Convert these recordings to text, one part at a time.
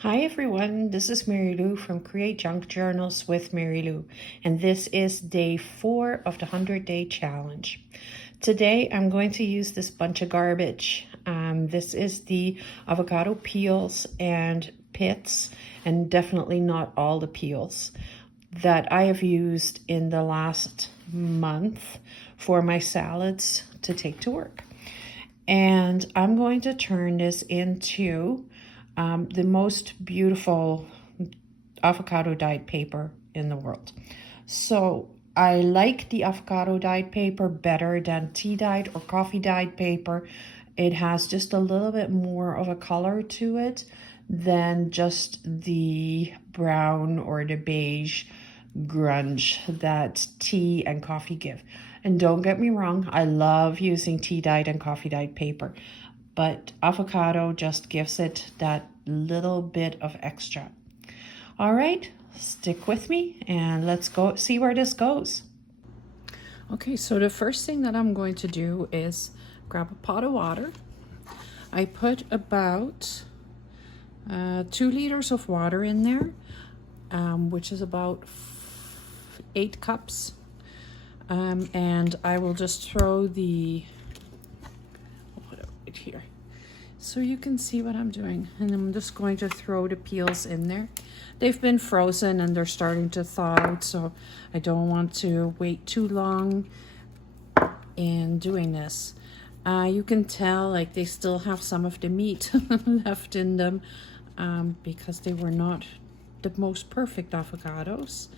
Hi everyone, this is Mary Lou from Create Junk Journals with Mary Lou, and this is day 4 of the 100-day challenge. Today I'm going to use this bunch of garbage. This is the avocado peels and pits, and definitely not all the peels, that I have used in the last month for my salads to take to work. And I'm going to turn this into the most beautiful avocado dyed paper in the world. So I like the avocado dyed paper better than tea dyed or coffee dyed paper. It has just a little bit more of a color to it than just the brown or the beige grunge that tea and coffee give. And don't get me wrong, I love using tea dyed and coffee dyed paper, but avocado just gives it that little bit of extra. All right, stick with me and let's go see where this goes. Okay, so the first thing that I'm going to do is grab a pot of water. I put about 2 liters of water in there, which is about 8 cups. And I will just throw the right here so you can see what I'm doing. And I'm just going to throw the peels in there. They've been frozen and they're starting to thaw out, so I don't want to wait too long in doing this. You can tell like they still have some of the meat left in them because they were not the most perfect avocados.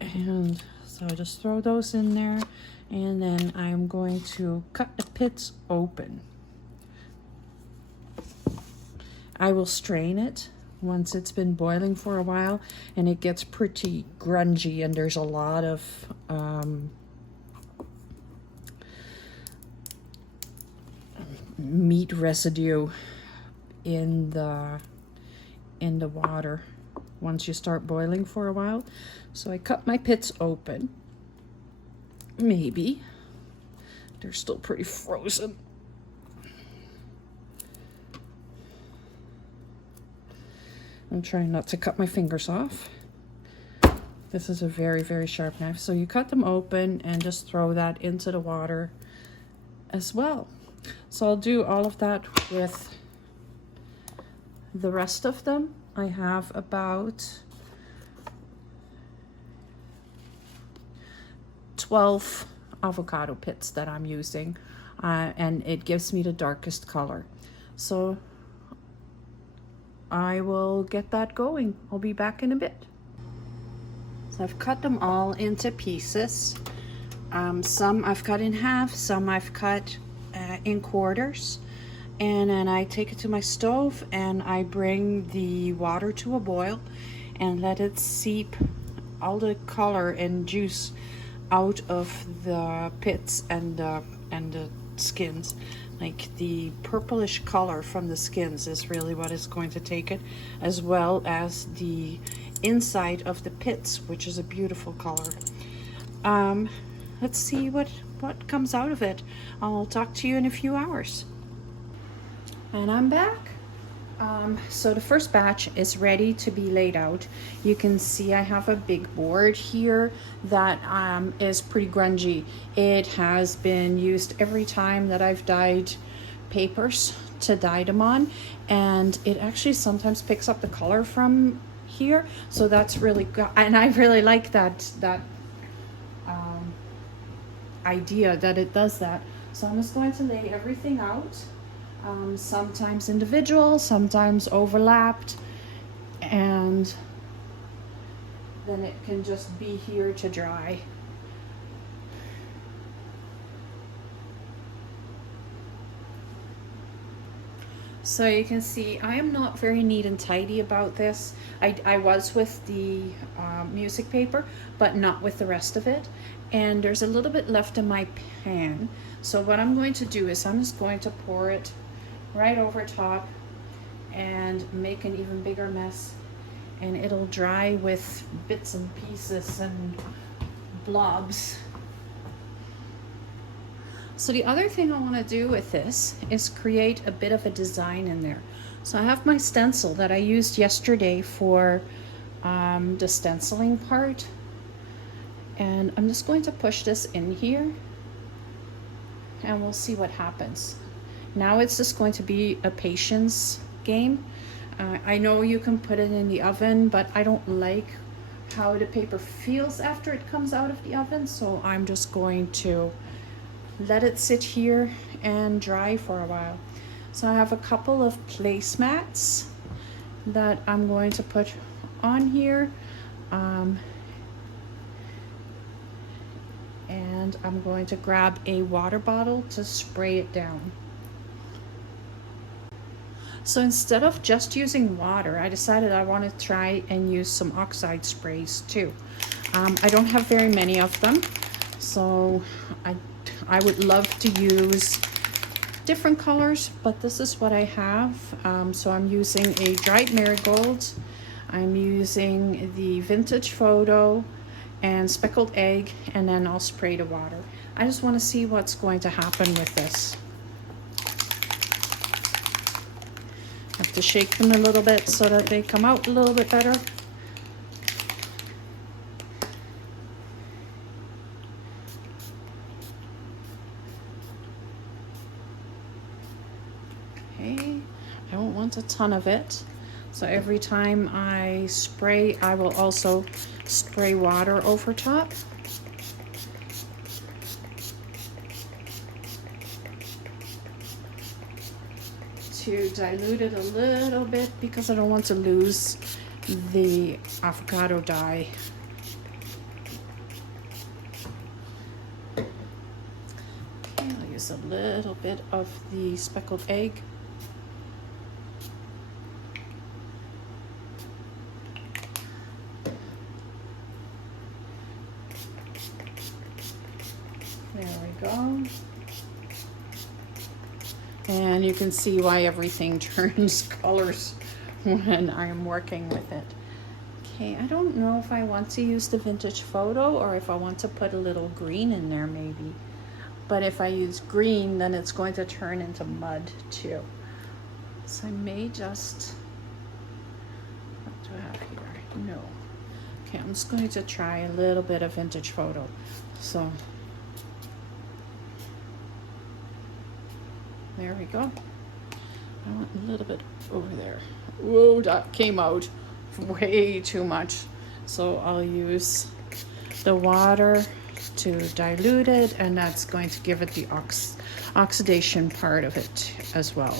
And so I just throw those in there, and then I'm going to cut the pits open. I will strain it once it's been boiling for a while and it gets pretty grungy and there's a lot of meat residue in the water once you start boiling for a while. So I cut my pits open. Maybe they're still pretty frozen. I'm trying not to cut my fingers off. This is a very, very sharp knife. So you cut them open and just throw that into the water as well. So I'll do all of that with the rest of them. I have about 12 avocado pits that I'm using, and it gives me the darkest color. So I will get that going. I'll be back in a bit. So I've cut them all into pieces. Some I've cut in half, some I've cut in quarters. And then I take it to my stove and I bring the water to a boil and let it seep all the color and juice out of the pits and the skins. Like the purplish color from the skins is really what is going to take it, as well as the inside of the pits, which is a beautiful color. Let's see what comes out of it. I'll talk to you in a few hours. And I'm back. So the first batch is ready to be laid out. You can see I have a big board here that is pretty grungy. It has been used every time that I've dyed papers to dye them on, and it actually sometimes picks up the color from here. So that's really good, and I really like that idea that it does that. So I'm just going to lay everything out. Sometimes individual, sometimes overlapped, and then it can just be here to dry. So you can see I am not very neat and tidy about this. I was with the music paper, but not with the rest of it. And there's a little bit left in my pan. So what I'm going to do is I'm just going to pour it right over top and make an even bigger mess, and it'll dry with bits and pieces and blobs. So the other thing I want to do with this is create a bit of a design in there. So I have my stencil that I used yesterday for the stenciling part. And I'm just going to push this in here and we'll see what happens. Now it's just going to be a patience game. I know you can put it in the oven, but I don't like how the paper feels after it comes out of the oven, so I'm just going to let it sit here and dry for a while. So I have a couple of placemats that I'm going to put on here, and I'm going to grab a water bottle to spray it down. So instead of just using water, I decided I want to try and use some oxide sprays too. I don't have very many of them, so I would love to use different colors, but this is what I have. So I'm using a dried marigold, I'm using the vintage photo and speckled egg, and then I'll spray the water. I just want to see what's going to happen with this. Have to shake them a little bit so that they come out a little bit better. Okay, I don't want a ton of it. So every time I spray, I will also spray water over top. To dilute it a little bit because I don't want to lose the avocado dye. Okay, I'll use a little bit of the speckled egg. There we go. And you can see why everything turns colors when I'm working with it. Okay, I don't know if I want to use the vintage photo or if I want to put a little green in there maybe. But if I use green, then it's going to turn into mud too. So I may just, what do I have here? No. Okay, I'm just going to try a little bit of vintage photo. So there we go. I want a little bit over there. Whoa, that came out way too much. So I'll use the water to dilute it, and that's going to give it the oxidation part of it as well.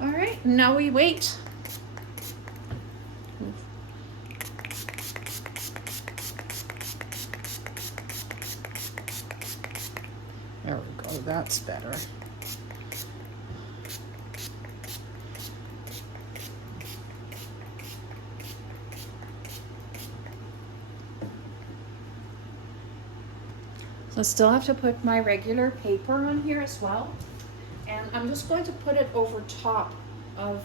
All right, now we wait. There we go, that's better. So I still have to put my regular paper on here as well. And I'm just going to put it over top of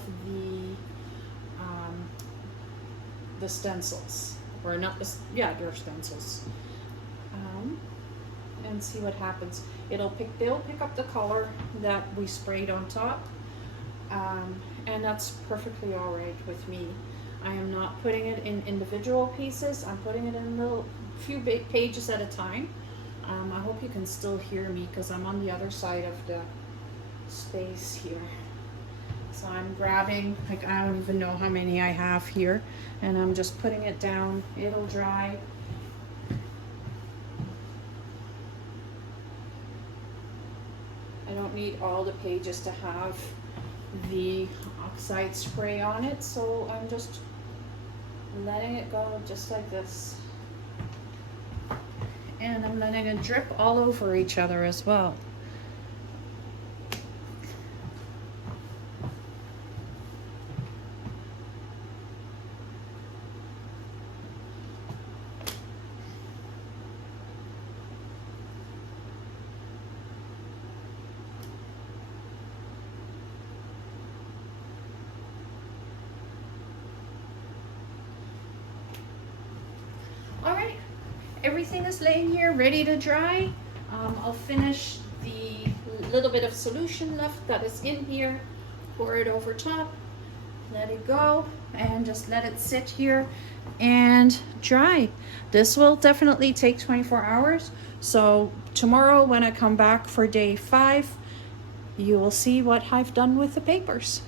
the stencils, or not the, yeah, they're stencils. And see what happens. They'll pick up the color that we sprayed on top, and that's perfectly all right with me. I am not putting it in individual pieces. I'm putting it in little few pages at a time. I hope you can still hear me because I'm on the other side of the space here. So I'm grabbing, like, I don't even know how many I have here, and I'm just putting it down. It'll dry. I don't need all the pages to have the oxide spray on it, so I'm just letting it go just like this. And I'm letting it drip all over each other as well. everything is laying here ready to dry. I'll finish the little bit of solution left that is in here, pour it over top, let it go, and just let it sit here and dry. This will definitely take 24 hours. So tomorrow when I come back for day 5, you will see what I've done with the papers.